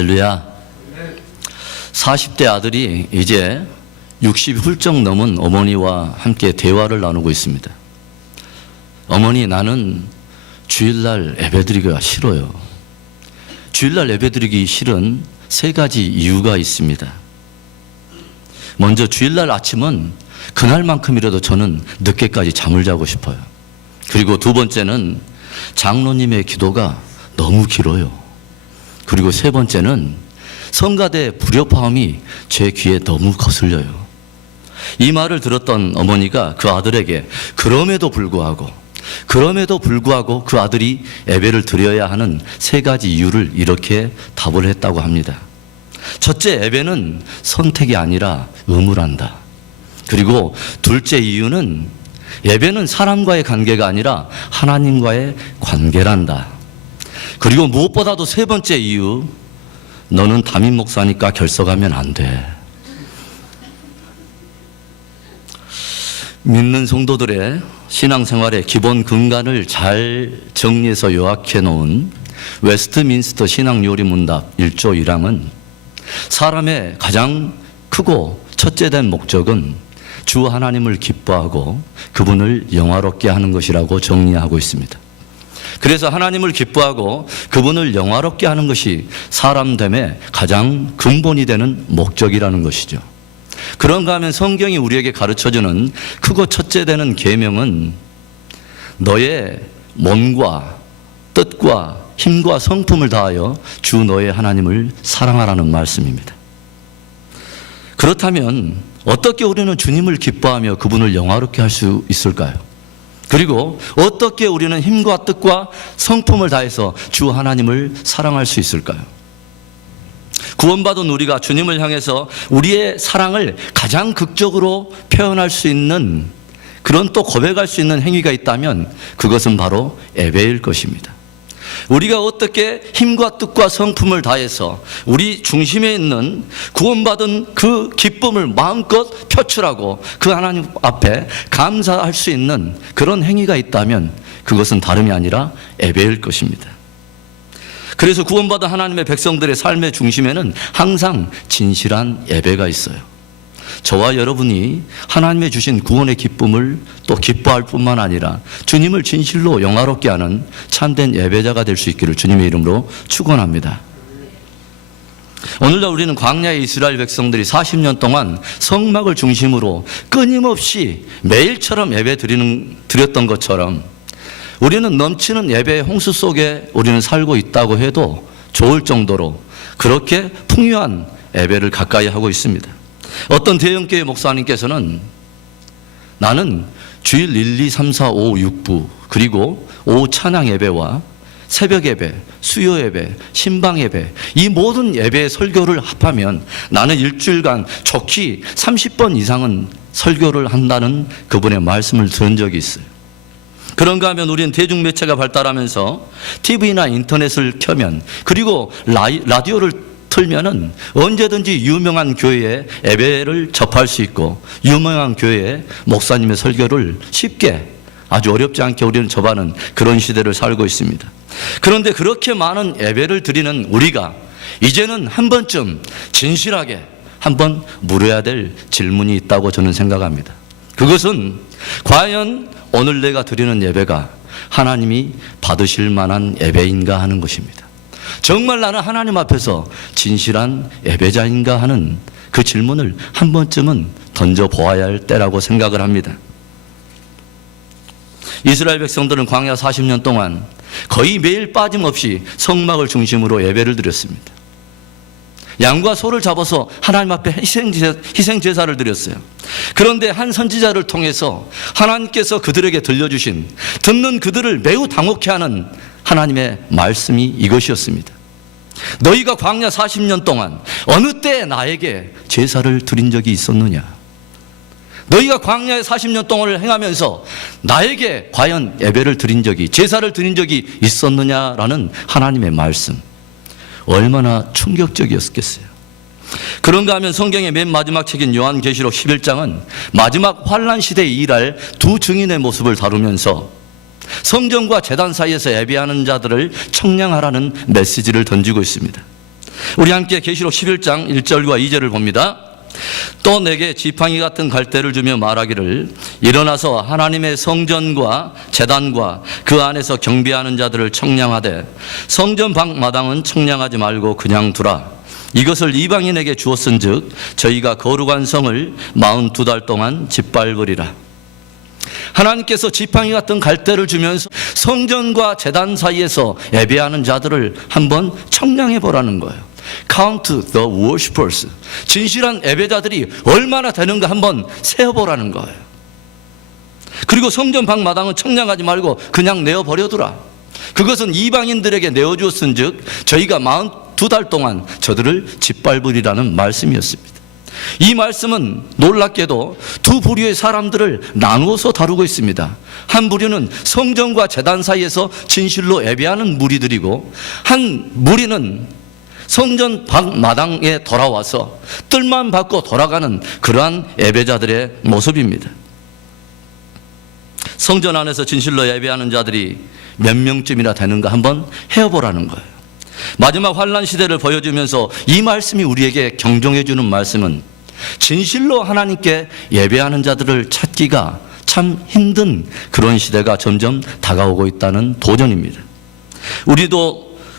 할렐루야. 40대 아들이 이제 60이 훌쩍 넘은 어머니와 함께 대화를 나누고 있습니다. 어머니, 나는 주일날 예배드리기가 싫어요. 주일날 예배드리기 싫은 세 가지 이유가 있습니다. 먼저, 주일날 아침은 그날만큼이라도 저는 늦게까지 잠을 자고 싶어요. 그리고 두 번째는 장로님의 기도가 너무 길어요. 그리고 세 번째는 성가대 불협화음이 제 귀에 너무 거슬려요. 이 말을 들었던 어머니가 그 아들에게 그럼에도 불구하고 그 아들이 예배를 드려야 하는 세 가지 이유를 이렇게 답을 했다고 합니다. 첫째, 예배는 선택이 아니라 의무란다. 그리고 둘째 이유는 예배는 사람과의 관계가 아니라 하나님과의 관계란다. 그리고 무엇보다도 세 번째 이유, 너는 담임 목사니까 결석하면 안 돼. 믿는 성도들의 신앙생활의 기본 근간을 잘 정리해서 요약해 놓은 웨스트민스터 신앙요리문답 1조 1항은 사람의 가장 크고 첫째된 목적은 주 하나님을 기뻐하고 그분을 영화롭게 하는 것이라고 정리하고 있습니다. 그래서 하나님을 기뻐하고 그분을 영화롭게 하는 것이 사람됨의 가장 근본이 되는 목적이라는 것이죠. 그런가 하면 성경이 우리에게 가르쳐주는 크고 첫째 되는 계명은 너의 몸과 뜻과 힘과 성품을 다하여 주 너의 하나님을 사랑하라는 말씀입니다. 그렇다면 어떻게 우리는 주님을 기뻐하며 그분을 영화롭게 할 수 있을까요? 그리고 어떻게 우리는 힘과 뜻과 성품을 다해서 주 하나님을 사랑할 수 있을까요? 구원받은 우리가 주님을 향해서 우리의 사랑을 가장 극적으로 표현할 수 있는, 그런 또 고백할 수 있는 행위가 있다면 그것은 바로 예배일 것입니다. 우리가 어떻게 힘과 뜻과 성품을 다해서 우리 중심에 있는 구원받은 그 기쁨을 마음껏 표출하고 그 하나님 앞에 감사할 수 있는 그런 행위가 있다면 그것은 다름이 아니라 예배일 것입니다. 그래서 구원받은 하나님의 백성들의 삶의 중심에는 항상 진실한 예배가 있어요. 저와 여러분이 하나님의 주신 구원의 기쁨을 또 기뻐할 뿐만 아니라 주님을 진실로 영화롭게 하는 참된 예배자가 될 수 있기를 주님의 이름으로 축원합니다. 오늘날 우리는 광야의 이스라엘 백성들이 40년 동안 성막을 중심으로 끊임없이 매일처럼 예배 드렸던 것처럼 우리는 넘치는 예배의 홍수 속에 우리는 살고 있다고 해도 좋을 정도로 그렇게 풍요한 예배를 가까이 하고 있습니다. 어떤 대형교회 목사님께서는 나는 주일 1, 2, 3, 4, 5, 6부 그리고 오후 찬양 예배와 새벽 예배, 수요 예배, 신방 예배, 이 모든 예배의 설교를 합하면 나는 일주일간 좋게 30번 이상은 설교를 한다는 그분의 말씀을 들은 적이 있어요. 그런가 하면 우리는 대중매체가 발달하면서 TV나 인터넷을 켜면 그리고 라디오를 틀면은 언제든지 유명한 교회의 예배를 접할 수 있고 유명한 교회의 목사님의 설교를 쉽게 아주 어렵지 않게 우리는 접하는 그런 시대를 살고 있습니다. 그런데 그렇게 많은 예배를 드리는 우리가 이제는 한 번쯤 진실하게 한번 물어야 될 질문이 있다고 저는 생각합니다. 그것은 과연 오늘 내가 드리는 예배가 하나님이 받으실 만한 예배인가 하는 것입니다. 정말 나는 하나님 앞에서 진실한 예배자인가 하는 그 질문을 한 번쯤은 던져보아야 할 때라고 생각을 합니다. 이스라엘 백성들은 광야 40년 동안 거의 매일 빠짐없이 성막을 중심으로 예배를 드렸습니다. 양과 소를 잡아서 하나님 앞에 희생제사를 드렸어요. 그런데 한 선지자를 통해서 하나님께서 그들에게 들려주신, 듣는 그들을 매우 당혹해 하는 하나님의 말씀이 이것이었습니다. 너희가 광야 40년 동안 어느 때 나에게 제사를 드린 적이 있었느냐? 너희가 광야의 40년 동안을 행하면서 나에게 과연 예배를 드린 적이, 제사를 드린 적이 있었느냐라는 하나님의 말씀, 얼마나 충격적이었겠어요. 그런가 하면 성경의 맨 마지막 책인 요한계시록 11장은 마지막 환란 시대에 일할 두 증인의 모습을 다루면서 성전과 제단 사이에서 예배하는 자들을 청량하라는 메시지를 던지고 있습니다. 우리 함께 계시록 11장 1절과 2절을 봅니다. 또 내게 지팡이 같은 갈대를 주며 말하기를 일어나서 하나님의 성전과 제단과 그 안에서 경배하는 자들을 청량하되 성전 밖마당은 청량하지 말고 그냥 두라. 이것을 이방인에게 주었은즉 저희가 거룩한 성을 42달 동안 짓밟으리라. 하나님께서 지팡이 같은 갈대를 주면서 성전과 제단 사이에서 예배하는 자들을 한번 청량해 보라는 거예요. Count the worshippers. 진실한 예배자들이 얼마나 되는가 한번 세어보라는 거예요. 그리고 성전 밖마당은 청량하지 말고 그냥 내어버려두라. 그것은 이방인들에게 내어주었은즉 저희가 42달 동안 저들을 짓밟으리라는 말씀이었습니다. 이 말씀은 놀랍게도 두 부류의 사람들을 나누어서 다루고 있습니다. 한 부류는 성전과 제단 사이에서 진실로 예배하는 무리들이고, 한 무리는 성전 밖마당에 돌아와서 뜰만 받고 돌아가는 그러한 예배자들의 모습입니다. 성전 안에서 진실로 예배하는 자들이 몇 명쯤이나 되는가 한번 헤어보라는 거예요. 마지막 환난 시대를 보여주면서 이 말씀이 우리에게 경종해 주는 말씀은 진실로 하나님께 예배하는 자들을 찾기가 참 힘든 그런 시대가 점점 다가오고 있다는 도전입니다.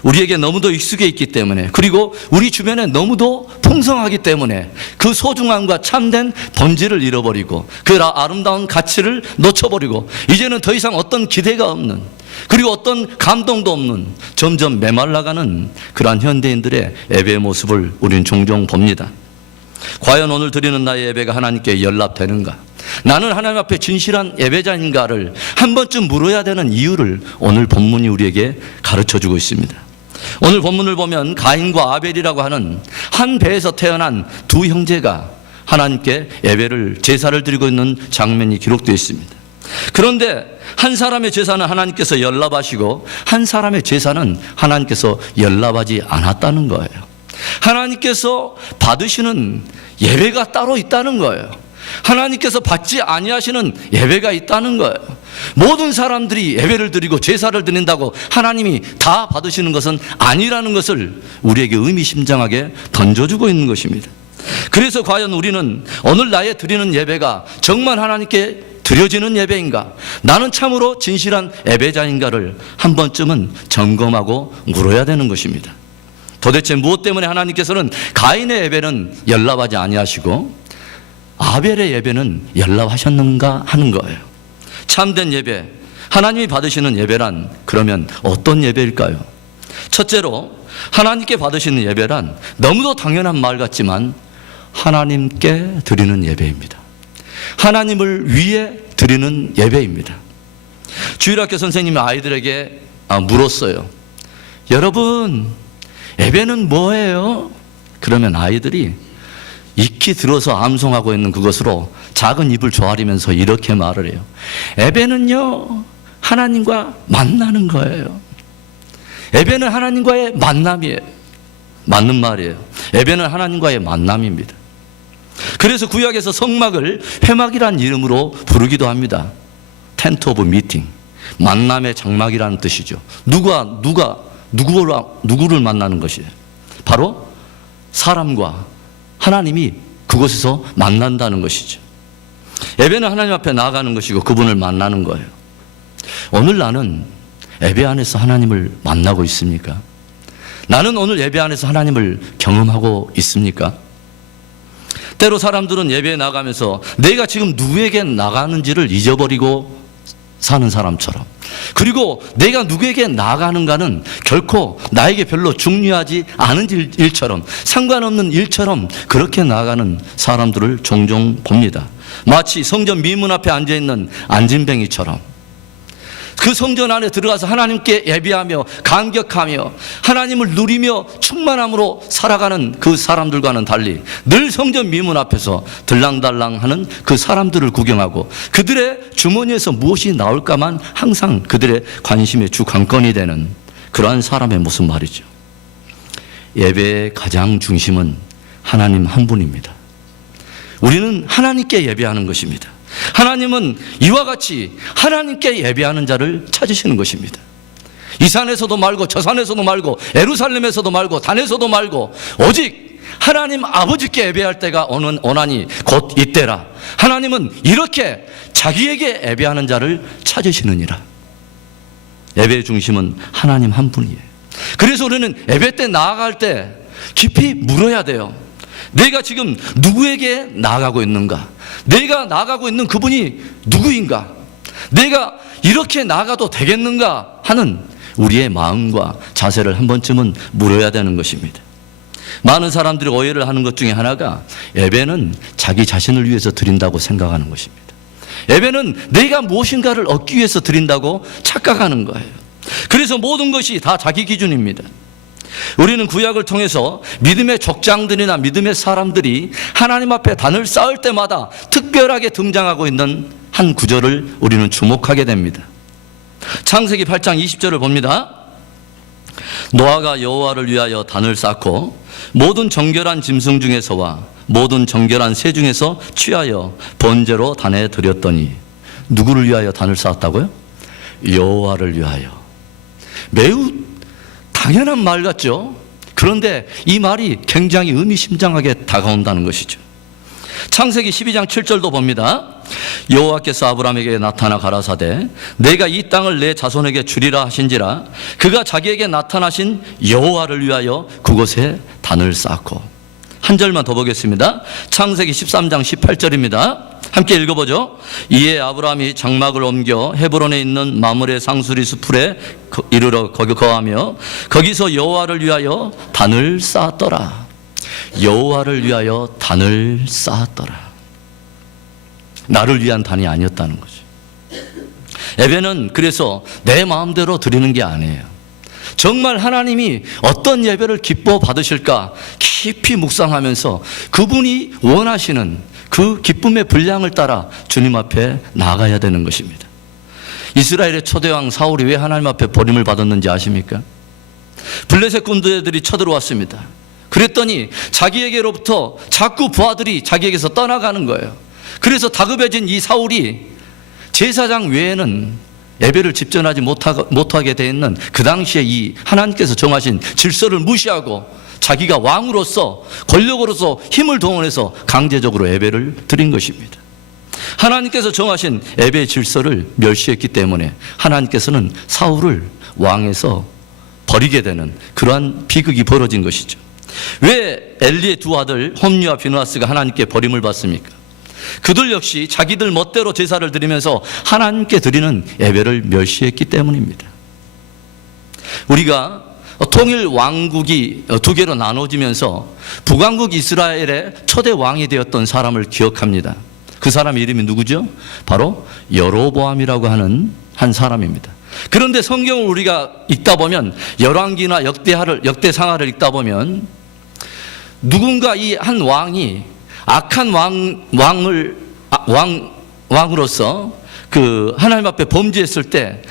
우리에게 너무도 익숙해 있기 때문에, 그리고 우리 주변에 너무도 풍성하기 때문에 그 소중함과 참된 본질을 잃어버리고 그 아름다운 가치를 놓쳐버리고 이제는 더 이상 어떤 기대가 없는, 그리고 어떤 감동도 없는 점점 메말라가는 그러한 현대인들의 예배의 모습을 우리는 종종 봅니다. 과연 오늘 드리는 나의 예배가 하나님께 연락되는가? 나는 하나님 앞에 진실한 예배자인가를 한 번쯤 물어야 되는 이유를 오늘 본문이 우리에게 가르쳐주고 있습니다. 오늘 본문을 보면 가인과 아벨이라고 하는 한 배에서 태어난 두 형제가 하나님께 예배를, 제사를 드리고 있는 장면이 기록되어 있습니다. 그런데 한 사람의 제사는 하나님께서 연락하시고 한 사람의 제사는 하나님께서 연락하지 않았다는 거예요. 하나님께서 받으시는 예배가 따로 있다는 거예요. 하나님께서 받지 아니하시는 예배가 있다는 거예요. 모든 사람들이 예배를 드리고 제사를 드린다고 하나님이 다 받으시는 것은 아니라는 것을 우리에게 의미심장하게 던져주고 있는 것입니다. 그래서 과연 우리는 오늘 나의 드리는 예배가 정말 하나님께 드려지는 예배인가? 나는 참으로 진실한 예배자인가를 한 번쯤은 점검하고 물어야 되는 것입니다. 도대체 무엇 때문에 하나님께서는 가인의 예배는 연락하지 아니하시고 아벨의 예배는 연락하셨는가 하는 거예요. 참된 예배, 하나님이 받으시는 예배란 그러면 어떤 예배일까요? 첫째로 하나님께 받으시는 예배란 너무도 당연한 말 같지만 하나님께 드리는 예배입니다. 하나님을 위해 드리는 예배입니다. 주일학교 선생님이 아이들에게 물었어요. 여러분, 예배는 뭐예요? 그러면 아이들이 익히 들어서 암송하고 있는 그것으로 작은 입을 조아리면서 이렇게 말을 해요. 예배는요, 하나님과 만나는 거예요. 예배는 하나님과의 만남이에요. 맞는 말이에요. 예배는 하나님과의 만남입니다. 그래서 구약에서 성막을 회막이라는 이름으로 부르기도 합니다. 텐트 오브 미팅, 만남의 장막이라는 뜻이죠. 누구를 만나는 것이에요? 바로 사람과 하나님이 그곳에서 만난다는 것이죠. 예배는 하나님 앞에 나아가는 것이고 그분을 만나는 거예요. 오늘 나는 예배 안에서 하나님을 만나고 있습니까? 나는 오늘 예배 안에서 하나님을 경험하고 있습니까? 때로 사람들은 예배에 나가면서 내가 지금 누구에게 나가는지를 잊어버리고 사는 사람처럼, 그리고 내가 누구에게 나가는가는 결코 나에게 별로 중요하지 않은 일처럼, 상관없는 일처럼 그렇게 나가는 사람들을 종종 봅니다. 마치 성전 미문 앞에 앉아있는 안진뱅이처럼 그 성전 안에 들어가서 하나님께 예배하며 감격하며 하나님을 누리며 충만함으로 살아가는 그 사람들과는 달리 늘 성전 미문 앞에서 들랑달랑하는 그 사람들을 구경하고 그들의 주머니에서 무엇이 나올까만 항상 그들의 관심의 주관건이 되는 그러한 사람의 모습 말이죠. 예배의 가장 중심은 하나님 한 분입니다. 우리는 하나님께 예배하는 것입니다. 하나님은 이와 같이 하나님께 예배하는 자를 찾으시는 것입니다. 이 산에서도 말고 저 산에서도 말고 예루살렘에서도 말고 단에서도 말고 오직 하나님 아버지께 예배할 때가 오나니 곧 이때라. 하나님은 이렇게 자기에게 예배하는 자를 찾으시느니라. 예배의 중심은 하나님 한 분이에요. 그래서 우리는 예배 때 나아갈 때 깊이 물어야 돼요. 내가 지금 누구에게 나아가고 있는가? 내가 나아가고 있는 그분이 누구인가? 내가 이렇게 나아가도 되겠는가 하는 우리의 마음과 자세를 한 번쯤은 물어야 되는 것입니다. 많은 사람들이 오해를 하는 것 중에 하나가 예배는 자기 자신을 위해서 드린다고 생각하는 것입니다. 예배는 내가 무엇인가를 얻기 위해서 드린다고 착각하는 거예요. 그래서 모든 것이 다 자기 기준입니다. 우리는 구약을 통해서 믿음의 족장들이나 믿음의 사람들이 하나님 앞에 단을 쌓을 때마다 특별하게 등장하고 있는 한 구절을 우리는 주목하게 됩니다. 창세기 8장 20절을 봅니다. 노아가 여호와를 위하여 단을 쌓고 모든 정결한 짐승 중에서와 모든 정결한 새 중에서 취하여 번제로 단에 드렸더니. 누구를 위하여 단을 쌓았다고요? 여호와를 위하여. 매우 당연한 말 같죠? 그런데 이 말이 굉장히 의미심장하게 다가온다는 것이죠. 창세기 12장 7절도 봅니다. 여호와께서 아브라함에게 나타나 가라사대 내가 이 땅을 내 자손에게 주리라 하신지라 그가 자기에게 나타나신 여호와를 위하여 그곳에 단을 쌓고. 한 절만 더 보겠습니다. 창세기 13장 18절입니다. 함께 읽어보죠. 이에 아브라함이 장막을 옮겨 헤브론에 있는 마므레 상수리 수풀에 이르러 거기 거하며 거기서 여호와를 위하여 단을 쌓았더라. 여호와를 위하여 단을 쌓았더라. 나를 위한 단이 아니었다는 거죠. 예배는 그래서 내 마음대로 드리는 게 아니에요. 정말 하나님이 어떤 예배를 기뻐 받으실까 깊이 묵상하면서 그분이 원하시는 그 기쁨의 분량을 따라 주님 앞에 나가야 되는 것입니다. 이스라엘의 초대왕 사울이 왜 하나님 앞에 버림을 받았는지 아십니까? 블레셋 군대들이 쳐들어왔습니다. 그랬더니 자기에게로부터 자꾸 부하들이 자기에게서 떠나가는 거예요. 그래서 다급해진 이 사울이 제사장 외에는 예배를 집전하지 못하게 돼 있는 그 당시에 이 하나님께서 정하신 질서를 무시하고 자기가 왕으로서 권력으로서 힘을 동원해서 강제적으로 예배를 드린 것입니다. 하나님께서 정하신 예배의 질서를 멸시했기 때문에 하나님께서는 사울을 왕에서 버리게 되는 그러한 비극이 벌어진 것이죠. 왜 엘리의 두 아들 홈리와 비느하스가 하나님께 버림을 받습니까? 그들 역시 자기들 멋대로 제사를 드리면서 하나님께 드리는 예배를 멸시했기 때문입니다. 우리가 통일 왕국이 두 개로 나눠지면서 북왕국 이스라엘의 초대 왕이 되었던 사람을 기억합니다. 그 사람 이름이 누구죠? 바로 여로보암이라고 하는 한 사람입니다. 그런데 성경을 우리가 읽다 보면 열왕기나 역대상하를 읽다 보면 누군가 이 한 왕이 악한 왕으로서 그 하나님 앞에 범죄했을 때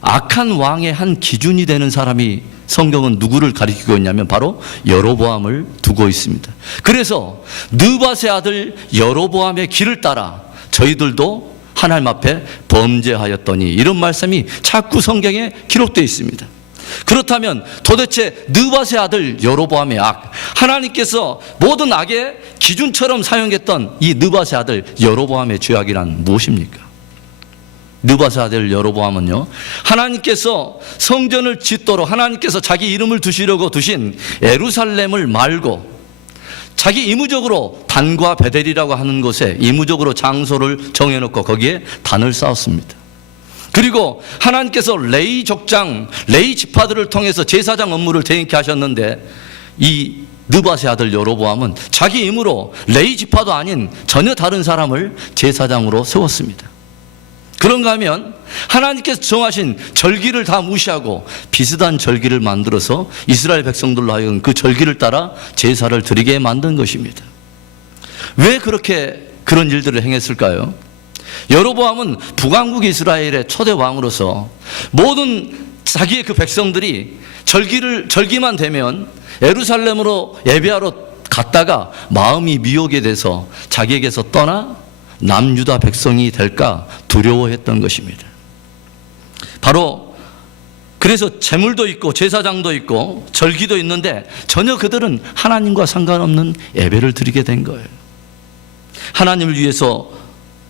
악한 왕의 한 기준이 되는 사람이 성경은 누구를 가리키고 있냐면 바로 여로보암을 두고 있습니다. 그래서 느밧의 아들 여로보암의 길을 따라 저희들도 하나님 앞에 범죄하였더니 이런 말씀이 자꾸 성경에 기록되어 있습니다. 그렇다면 도대체 느밧의 아들 여로보암의 악, 하나님께서 모든 악의 기준처럼 사용했던 이 느밧의 아들 여로보암의 죄악이란 무엇입니까? 느밧의 아들 여로보암은요, 하나님께서 성전을 짓도록 하나님께서 자기 이름을 두시려고 두신 예루살렘을 말고 자기 이무적으로 단과 베델이라고 하는 곳에 이무적으로 장소를 정해놓고 거기에 단을 쌓았습니다. 그리고 하나님께서 레위 족장, 레위 지파들을 통해서 제사장 업무를 대행케 하셨는데 이 느밧의 아들 여로보암은 자기 힘으로 레위 지파도 아닌 전혀 다른 사람을 제사장으로 세웠습니다. 그런가 하면 하나님께서 정하신 절기를 다 무시하고 비슷한 절기를 만들어서 이스라엘 백성들로 하여금 그 절기를 따라 제사를 드리게 만든 것입니다. 왜 그렇게 그런 일들을 행했을까요? 여로보암은 북왕국 이스라엘의 초대 왕으로서 모든 자기의 그 백성들이 절기만 되면 예루살렘으로 예배하러 갔다가 마음이 미혹이 돼서 자기에게서 떠나 남유다 백성이 될까 두려워했던 것입니다. 바로 그래서 제물도 있고 제사장도 있고 절기도 있는데 전혀 그들은 하나님과 상관없는 예배를 드리게 된 거예요. 하나님을 위해서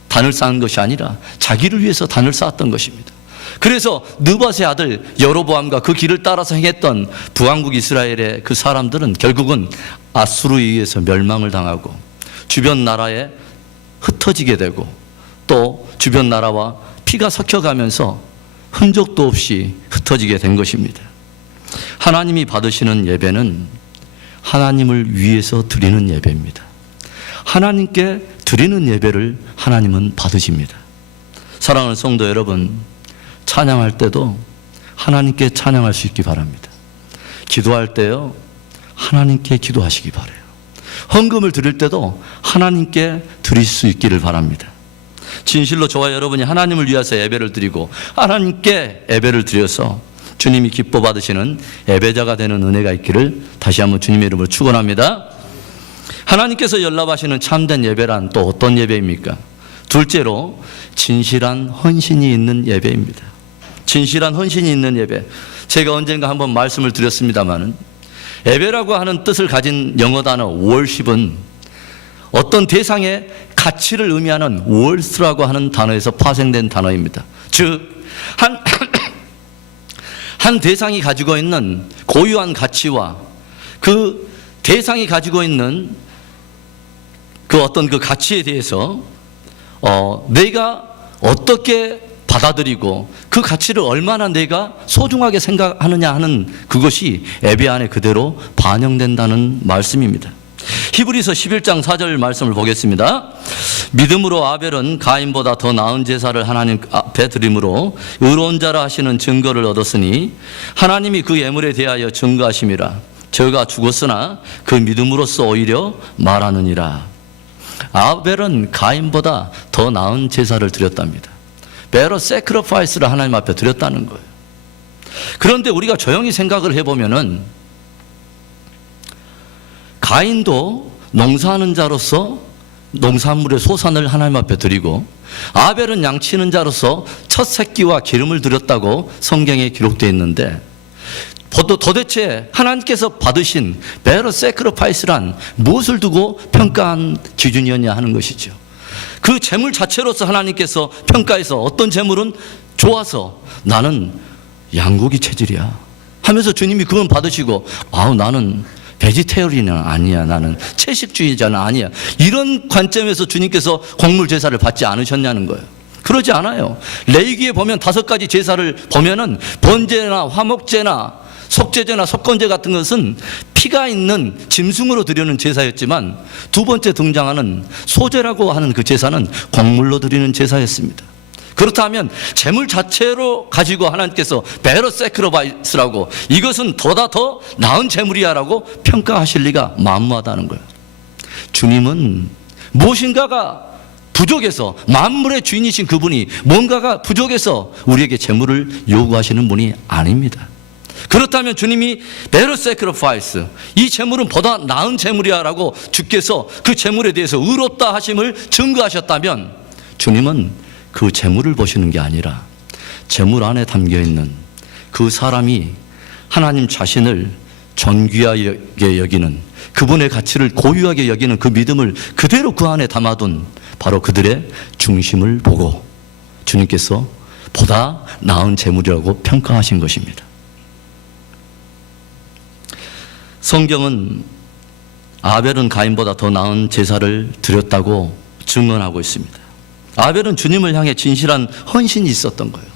단을 쌓은 것이 아니라 자기를 위해서 단을 쌓았던 것입니다. 그래서 느밧의 아들 여로보암과 그 길을 따라서 행했던 북왕국 이스라엘의 그 사람들은 결국은 아수르에 의해서 멸망을 당하고 주변 나라에 흩어지게 되고 또 주변 나라와 피가 섞여가면서 흔적도 없이 흩어지게 된 것입니다. 하나님이 받으시는 예배는 하나님을 위해서 드리는 예배입니다. 하나님께 드리는 예배를 하나님은 받으십니다. 사랑하는 성도 여러분, 찬양할 때도 하나님께 찬양할 수 있기 바랍니다. 기도할 때요, 하나님께 기도하시기 바라요. 헌금을 드릴 때도 하나님께 드릴 수 있기를 바랍니다. 진실로 저와 여러분이 하나님을 위해서 예배를 드리고 하나님께 예배를 드려서 주님이 기뻐 받으시는 예배자가 되는 은혜가 있기를 다시 한번 주님의 이름으로 축원합니다. 하나님께서 연락하시는 참된 예배란 또 어떤 예배입니까? 둘째로 진실한 헌신이 있는 예배입니다. 진실한 헌신이 있는 예배. 제가 언젠가 한번 말씀을 드렸습니다만 예배라고 하는 뜻을 가진 영어 단어 worship은 어떤 대상의 가치를 의미하는 worth라고 하는 단어에서 파생된 단어입니다. 즉 한 대상이 가지고 있는 고유한 가치와 그 대상이 가지고 있는 그 어떤 그 가치에 대해서 내가 어떻게 받아들이고 그 가치를 얼마나 내가 소중하게 생각하느냐 하는 그것이 예배 안에 그대로 반영된다는 말씀입니다. 히브리서 11장 4절 말씀을 보겠습니다. 믿음으로 아벨은 가인보다 더 나은 제사를 하나님 앞에 드림으로 의로운 자라 하시는 증거를 얻었으니 하나님이 그 예물에 대하여 증거하심이라. 저가 죽었으나 그 믿음으로써 오히려 말하느니라. 아벨은 가인보다 더 나은 제사를 드렸답니다. better sacrifice를 하나님 앞에 드렸다는 거예요. 그런데 우리가 조용히 생각을 해보면은 가인도 농사하는 자로서 농산물의 소산을 하나님 앞에 드리고 아벨은 양치는 자로서 첫 새끼와 기름을 드렸다고 성경에 기록되어 있는데 도대체 하나님께서 받으신 better sacrifice란 무엇을 두고 평가한 기준이었냐 하는 것이죠. 그 재물 자체로서 하나님께서 평가해서 어떤 재물은 좋아서 나는 양고기 체질이야 하면서 주님이 그건 받으시고 나는 베지테리언은 아니야, 나는 채식주의자는 아니야, 이런 관점에서 주님께서 곡물 제사를 받지 않으셨냐는 거예요. 그러지 않아요. 레위기에 보면 5가지 제사를 보면은 번제나 화목제나 속죄제나 속건제 같은 것은 피가 있는 짐승으로 드리는 제사였지만 두 번째 등장하는 소제라고 하는 그 제사는 곡물로 드리는 제사였습니다. 그렇다면 재물 자체로 가지고 하나님께서 better sacrifice라고 이것은 보다 더 나은 재물이야라고 평가하실 리가 만무하다는 거예요. 주님은 무엇인가가 부족해서 만물의 주인이신 그분이 뭔가가 부족해서 우리에게 재물을 요구하시는 분이 아닙니다. 그렇다면 주님이 better sacrifice, 이 재물은 보다 나은 재물이야라고 주께서 그 재물에 대해서 의롭다 하심을 증거하셨다면 주님은 그 재물을 보시는 게 아니라 재물 안에 담겨있는 그 사람이 하나님 자신을 존귀하게 여기는 그분의 가치를 고유하게 여기는 그 믿음을 그대로 그 안에 담아둔 바로 그들의 중심을 보고 주님께서 보다 나은 재물이라고 평가하신 것입니다. 성경은 아벨은 가인보다 더 나은 제사를 드렸다고 증언하고 있습니다. 아벨은 주님을 향해 진실한 헌신이 있었던 거예요.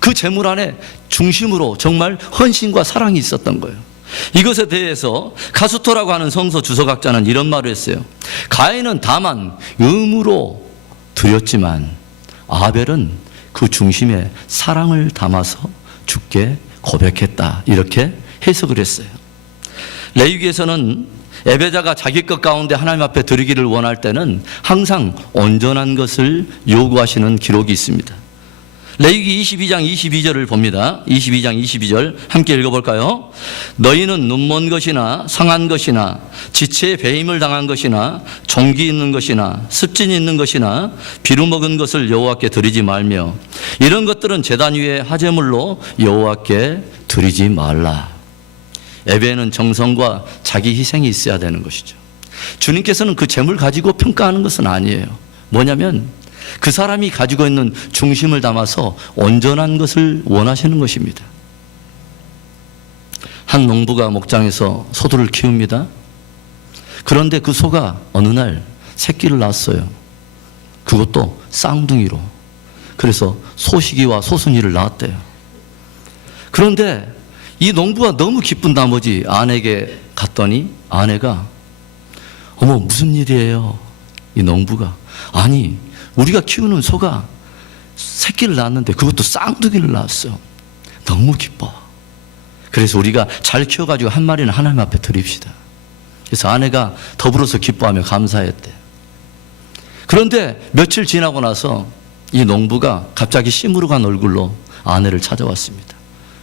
그 재물 안에 중심으로 정말 헌신과 사랑이 있었던 거예요. 이것에 대해서 카스토라고 하는 성서 주석학자는 이런 말을 했어요. 가인은 다만 의무로 드렸지만 아벨은 그 중심에 사랑을 담아서 주께 고백했다, 이렇게 해석을 했어요. 레위기에서는 예배자가 자기 것 가운데 하나님 앞에 드리기를 원할 때는 항상 온전한 것을 요구하시는 기록이 있습니다. 레위기 22장 22절을 봅니다. 22장 22절 함께 읽어볼까요? 너희는 눈먼 것이나 상한 것이나 지체에 배임을 당한 것이나 종기 있는 것이나 습진이 있는 것이나 비루 먹은 것을 여호와께 드리지 말며 이런 것들은 제단 위에 화제물로 여호와께 드리지 말라. 예배에는 정성과 자기 희생이 있어야 되는 것이죠. 주님께서는 그 재물 가지고 평가하는 것은 아니에요. 뭐냐면 그 사람이 가지고 있는 중심을 담아서 온전한 것을 원하시는 것입니다. 한 농부가 목장에서 소들을 키웁니다. 그런데 그 소가 어느 날 새끼를 낳았어요. 그것도 쌍둥이로. 그래서 소시기와 소순이를 낳았대요. 그런데 이 농부가 너무 기쁜 나머지 아내에게 갔더니 아내가 어머 무슨 일이에요? 이 농부가 아니 우리가 키우는 소가 새끼를 낳았는데 그것도 쌍둥이를 낳았어. 너무 기뻐. 그래서 우리가 잘 키워가지고 한 마리는 하나님 앞에 드립시다. 그래서 아내가 더불어서 기뻐하며 감사했대. 그런데 며칠 지나고 나서 이 농부가 갑자기 시무룩한 얼굴로 아내를 찾아왔습니다.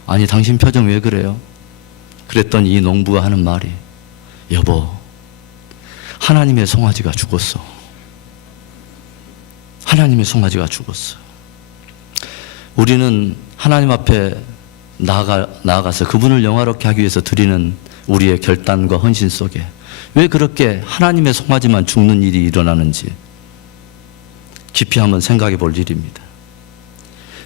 아니 당신 표정 왜 그래요? 그랬더니 이 농부가 하는 말이 여보 하나님의 송아지가 죽었어. 하나님의 송아지가 죽었어. 우리는 하나님 앞에 나아가서 그분을 영화롭게 하기 위해서 드리는 우리의 결단과 헌신 속에 왜 그렇게 하나님의 송아지만 죽는 일이 일어나는지 깊이 한번 생각해 볼 일입니다.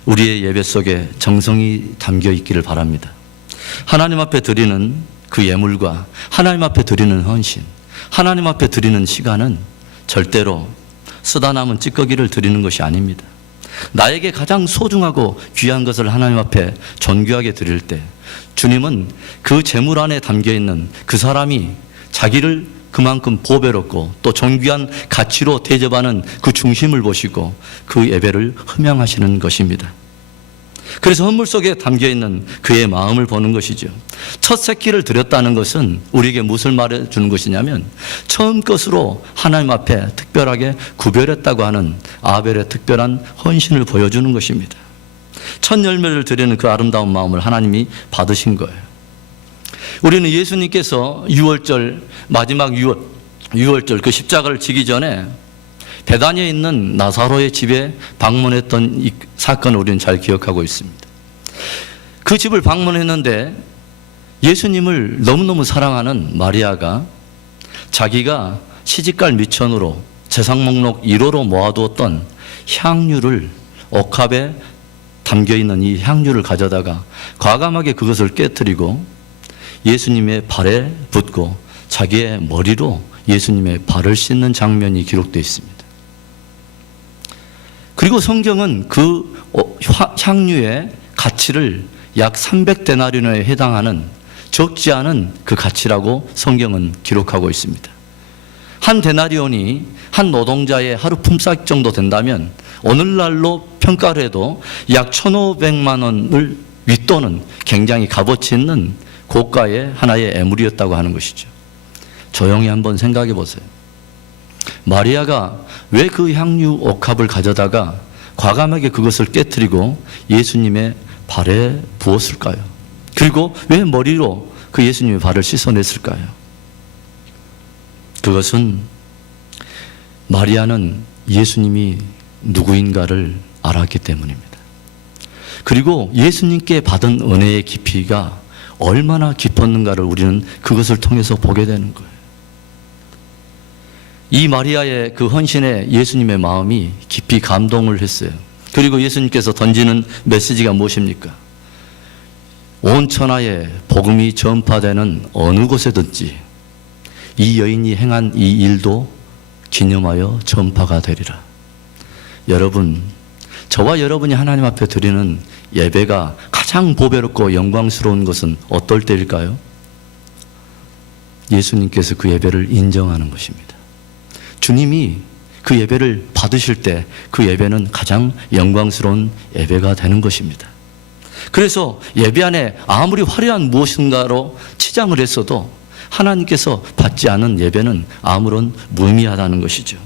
우리의 예배 속에 정성이 담겨 있기를 바랍니다. 하나님 앞에 드리는 그 예물과 하나님 앞에 드리는 헌신, 하나님 앞에 드리는 시간은 절대로 쓰다 남은 찌꺼기를 드리는 것이 아닙니다. 나에게 가장 소중하고 귀한 것을 하나님 앞에 존귀하게 드릴 때 주님은 그 재물 안에 담겨있는 그 사람이 자기를 그만큼 보배롭고 또 존귀한 가치로 대접하는 그 중심을 보시고 그 예배를 흠양하시는 것입니다. 그래서 헌물 속에 담겨있는 그의 마음을 보는 것이죠. 첫 새끼를 드렸다는 것은 우리에게 무엇을 말해주는 것이냐면 처음 것으로 하나님 앞에 특별하게 구별했다고 하는 아벨의 특별한 헌신을 보여주는 것입니다. 첫 열매를 드리는 그 아름다운 마음을 하나님이 받으신 거예요. 우리는 예수님께서 유월절 마지막 유월절 그 십자가를 지기 전에 베다니에 있는 나사로의 집에 방문했던 이 사건을 우리는 잘 기억하고 있습니다. 그 집을 방문했는데 예수님을 너무너무 사랑하는 마리아가 자기가 시집갈 미천으로 재상 목록 1호로 모아두었던 향유를 옥합에 담겨있는 이 향유를 가져다가 과감하게 그것을 깨뜨리고 예수님의 발에 붓고 자기의 머리로 예수님의 발을 씻는 장면이 기록되어 있습니다. 그리고 성경은 그 향유의 가치를 약 300데나리온에 해당하는 적지 않은 그 가치라고 성경은 기록하고 있습니다. 한 데나리온이 한 노동자의 하루 품삯 정도 된다면 오늘날로 평가를 해도 약 1,500만 원을 윗도는 굉장히 값어치 있는 고가의 하나의 애물이었다고 하는 것이죠. 조용히 한번 생각해 보세요. 마리아가 왜 그 향유 옥합을 가져다가 과감하게 그것을 깨뜨리고 예수님의 발에 부었을까요? 그리고 왜 머리로 그 예수님의 발을 씻어냈을까요? 그것은 마리아는 예수님이 누구인가를 알았기 때문입니다. 그리고 예수님께 받은 은혜의 깊이가 얼마나 깊었는가를 우리는 그것을 통해서 보게 되는 거예요. 이 마리아의 그 헌신에 예수님의 마음이 깊이 감동을 했어요. 그리고 예수님께서 던지는 메시지가 무엇입니까? 온 천하에 복음이 전파되는 어느 곳에든지 이 여인이 행한 이 일도 기념하여 전파가 되리라. 여러분, 저와 여러분이 하나님 앞에 드리는 예배가 가장 보배롭고 영광스러운 것은 어떨 때일까요? 예수님께서 그 예배를 인정하는 것입니다. 주님이 그 예배를 받으실 때 그 예배는 가장 영광스러운 예배가 되는 것입니다. 그래서 예배 안에 아무리 화려한 무엇인가로 치장을 했어도 하나님께서 받지 않은 예배는 아무런 무의미하다는 것이죠.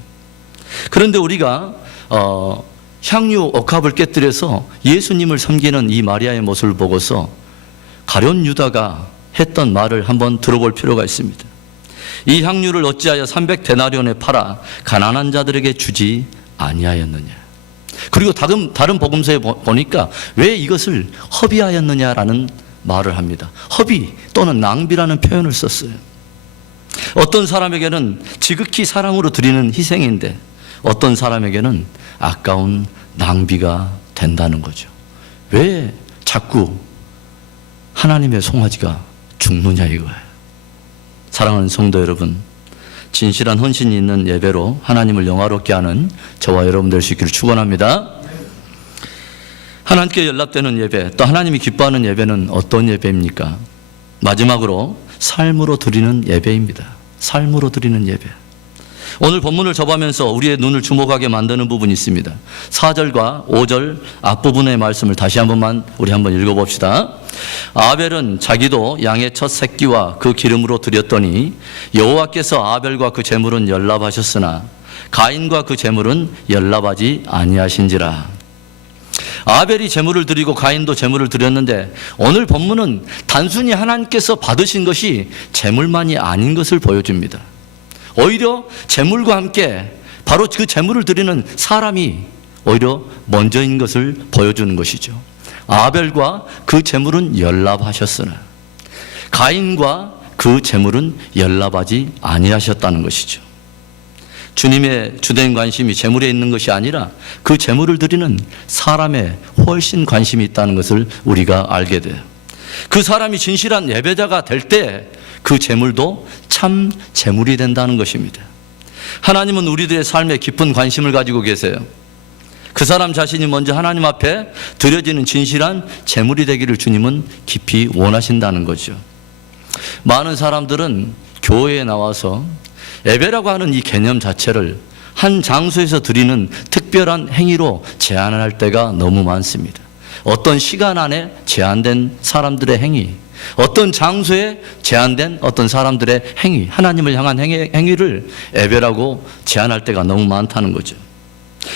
그런데 우리가 향유 옥합을 깨뜨려서 예수님을 섬기는 이 마리아의 모습을 보고서 가룟 유다가 했던 말을 한번 들어볼 필요가 있습니다. 이 향유를 어찌하여 300데나리온에 팔아 가난한 자들에게 주지 아니하였느냐. 그리고 다른 복음서에 보니까 왜 이것을 허비하였느냐라는 말을 합니다. 허비 또는 낭비라는 표현을 썼어요. 어떤 사람에게는 지극히 사랑으로 드리는 희생인데 어떤 사람에게는 아까운 낭비가 된다는 거죠. 왜 자꾸 하나님의 송아지가 죽느냐 이거예요. 사랑하는 성도 여러분, 진실한 헌신이 있는 예배로 하나님을 영화롭게 하는 저와 여러분 될 수 있기를 축원합니다. 하나님께 연락되는 예배, 또 하나님이 기뻐하는 예배는 어떤 예배입니까? 마지막으로 삶으로 드리는 예배입니다. 삶으로 드리는 예배. 오늘 본문을 접하면서 우리의 눈을 주목하게 만드는 부분이 있습니다. 4절과 5절 앞부분의 말씀을 다시 한 번만 우리 한번 읽어봅시다. 아벨은 자기도 양의 첫 새끼와 그 기름으로 드렸더니 여호와께서 아벨과 그 제물은 연납하셨으나 가인과 그 제물은 연납하지 아니하신지라. 아벨이 제물을 드리고 가인도 제물을 드렸는데 오늘 본문은 단순히 하나님께서 받으신 것이 제물만이 아닌 것을 보여줍니다. 오히려 제물과 함께 바로 그 제물을 드리는 사람이 오히려 먼저인 것을 보여주는 것이죠. 아벨과 그 제물은 연납하셨으나 가인과 그 제물은 연납하지 아니하셨다는 것이죠. 주님의 주된 관심이 제물에 있는 것이 아니라 그 제물을 드리는 사람에 훨씬 관심이 있다는 것을 우리가 알게 돼요. 그 사람이 진실한 예배자가 될 때 그 제물도 참 제물이 된다는 것입니다. 하나님은 우리들의 삶에 깊은 관심을 가지고 계세요. 그 사람 자신이 먼저 하나님 앞에 드려지는 진실한 제물이 되기를 주님은 깊이 원하신다는 거죠. 많은 사람들은 교회에 나와서 예배라고 하는 이 개념 자체를 한 장소에서 드리는 특별한 행위로 제한할 때가 너무 많습니다. 어떤 시간 안에 제한된 사람들의 행위, 어떤 장소에 제한된 어떤 사람들의 행위, 하나님을 향한 행위를 예배라고 제한할 때가 너무 많다는 거죠.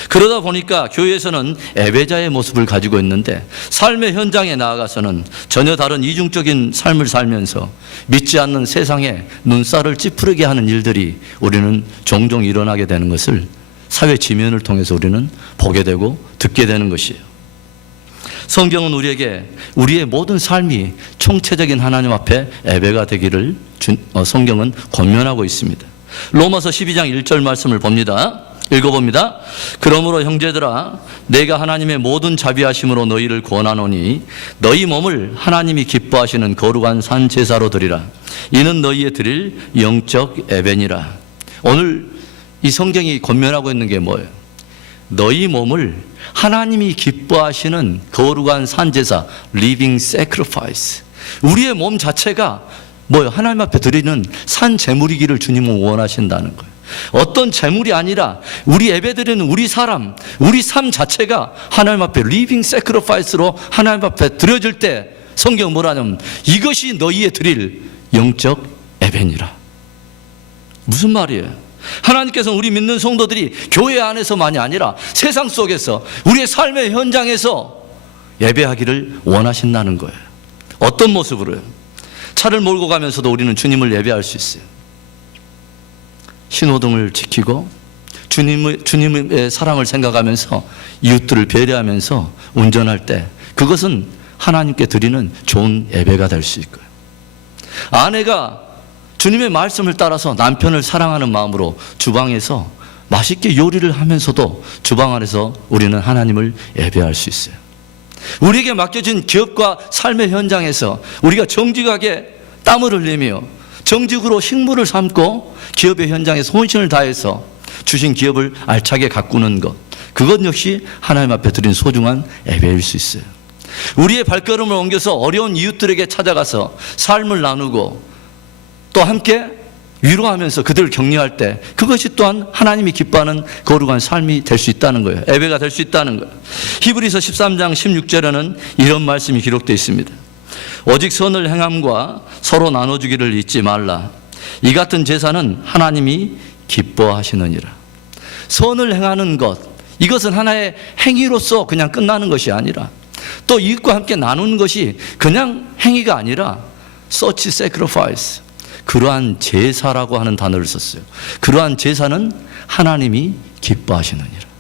그러다 보니까 교회에서는 예배자의 모습을 가지고 있는데 삶의 현장에 나아가서는 전혀 다른 이중적인 삶을 살면서 믿지 않는 세상에 눈살을 찌푸리게 하는 일들이 우리는 종종 일어나게 되는 것을 사회 지면을 통해서 우리는 보게 되고 듣게 되는 것이에요. 성경은 우리에게 우리의 모든 삶이 총체적인 하나님 앞에 예배가 되기를 성경은 권면하고 있습니다. 로마서 12장 1절 말씀을 봅니다. 읽어봅니다. 그러므로 형제들아 내가 하나님의 모든 자비하심으로 너희를 권하노니 너희 몸을 하나님이 기뻐하시는 거룩한 산 제사로 드리라. 이는 너희의 드릴 영적 예배니라. 오늘 이 성경이 권면하고 있는 게 뭐예요? 너희 몸을 하나님이 기뻐하시는 거룩한 산 제사, living sacrifice. 우리의 몸 자체가 뭐예요? 하나님 앞에 드리는 산 제물이기를 주님은 원하신다는 거예요. 어떤 제물이 아니라 우리 예배드리는 우리 사람, 우리 삶 자체가 하나님 앞에 리빙 세크리파이스로 하나님 앞에 드려질 때 성경 뭐라냐면 이것이 너희의 드릴 영적 예배니라. 무슨 말이에요? 하나님께서는 우리 믿는 성도들이 교회 안에서만이 아니라 세상 속에서 우리의 삶의 현장에서 예배하기를 원하신다는 거예요. 어떤 모습으로요? 차를 몰고 가면서도 우리는 주님을 예배할 수 있어요. 신호등을 지키고 주님의 사랑을 생각하면서 이웃들을 배려하면서 운전할 때 그것은 하나님께 드리는 좋은 예배가 될 수 있고요. 아내가 주님의 말씀을 따라서 남편을 사랑하는 마음으로 주방에서 맛있게 요리를 하면서도 주방 안에서 우리는 하나님을 예배할 수 있어요. 우리에게 맡겨진 기업과 삶의 현장에서 우리가 정직하게 땀을 흘리며 정직으로 식물을 삶고 기업의 현장에서 혼신을 다해서 주신 기업을 알차게 가꾸는 것, 그것 역시 하나님 앞에 드린 소중한 예배일 수 있어요. 우리의 발걸음을 옮겨서 어려운 이웃들에게 찾아가서 삶을 나누고 또 함께 위로하면서 그들을 격려할 때 그것이 또한 하나님이 기뻐하는 거룩한 삶이 될 수 있다는 거예요. 예배가 될 수 있다는 거예요. 히브리서 13장 16절에는 이런 말씀이 기록되어 있습니다. 오직 선을 행함과 서로 나눠주기를 잊지 말라. 이 같은 제사는 하나님이 기뻐하시느니라. 선을 행하는 것, 이것은 하나의 행위로서 그냥 끝나는 것이 아니라 또 이웃과 함께 나누는 것이 그냥 행위가 아니라 such sacrifice, 그러한 제사라고 하는 단어를 썼어요. 그러한 제사는 하나님이 기뻐하시느니라.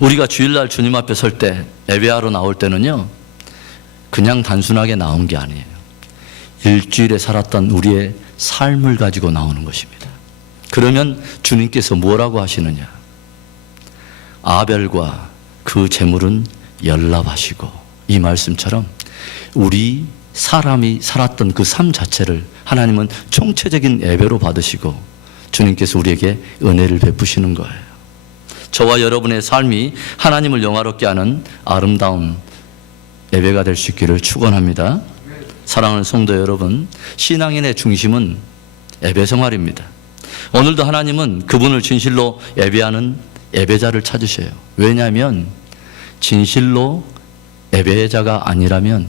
우리가 주일날 주님 앞에 설 때, 예배하러 나올 때는요, 그냥 단순하게 나온 게 아니에요. 일주일에 살았던 우리의 삶을 가지고 나오는 것입니다. 그러면 주님께서 뭐라고 하시느냐? 아벨과 그 제물은 연납하시고, 이 말씀처럼 우리 사람이 살았던 그 삶 자체를 하나님은 총체적인 예배로 받으시고 주님께서 우리에게 은혜를 베푸시는 거예요. 저와 여러분의 삶이 하나님을 영화롭게 하는 아름다운 예배가 될 수 있기를 축원합니다. 사랑하는 성도 여러분, 신앙인의 중심은 예배 생활입니다. 오늘도 하나님은 그분을 진실로 예배하는 예배자를 찾으셔요. 왜냐하면 진실로 예배자가 아니라면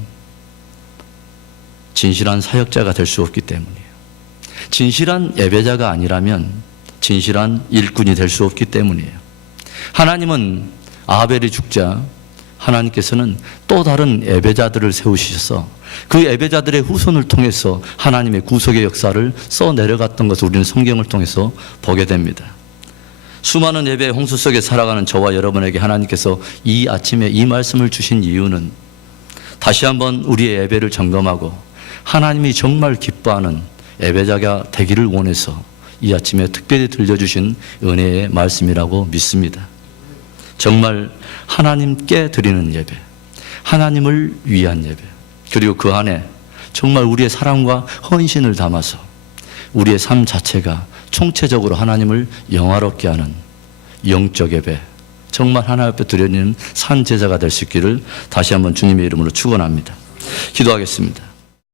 진실한 사역자가 될 수 없기 때문이에요. 진실한 예배자가 아니라면 진실한 일꾼이 될 수 없기 때문이에요. 하나님은 아벨이 죽자 하나님께서는 또 다른 예배자들을 세우셔서 그 예배자들의 후손을 통해서 하나님의 구속의 역사를 써내려갔던 것을 우리는 성경을 통해서 보게 됩니다. 수많은 예배의 홍수 속에 살아가는 저와 여러분에게 하나님께서 이 아침에 이 말씀을 주신 이유는 다시 한번 우리의 예배를 점검하고 하나님이 정말 기뻐하는 예배자가 되기를 원해서 이 아침에 특별히 들려주신 은혜의 말씀이라고 믿습니다. 정말 하나님께 드리는 예배, 하나님을 위한 예배, 그리고 그 안에 정말 우리의 사랑과 헌신을 담아서 우리의 삶 자체가 총체적으로 하나님을 영화롭게 하는 영적 예배, 정말 하나님 앞에 드리는 산 제사가 될 수 있기를 다시 한번 주님의 이름으로 축원합니다. 기도하겠습니다.